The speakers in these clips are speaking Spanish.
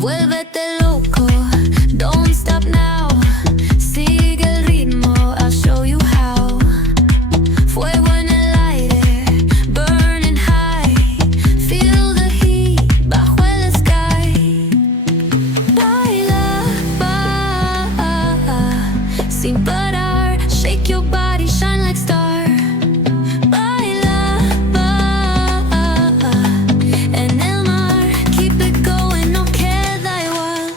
Vuélvete loco, don't stop now. Sigue el ritmo, I'll show you how. Fuego en el aire, burning high. Feel the heat bajo el sky. Baila, sin parar. Shake your body, shine like star. Baila, en el mar. Keep it going, no queda igual.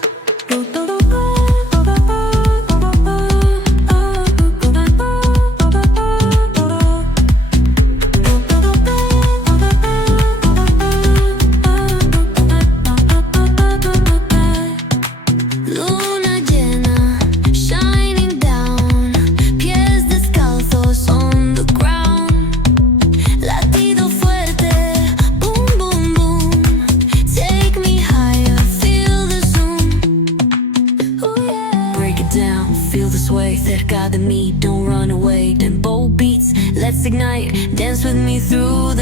Luna llena, shining down. Pies descalzos on the ground. Latido fuerte, boom, boom, boom. Take me higher, feel the zoom. Oh yeah. Break it down, feel the sway. Cerca de mí, don't run away. Tempo beats, let's ignite. Dance with me through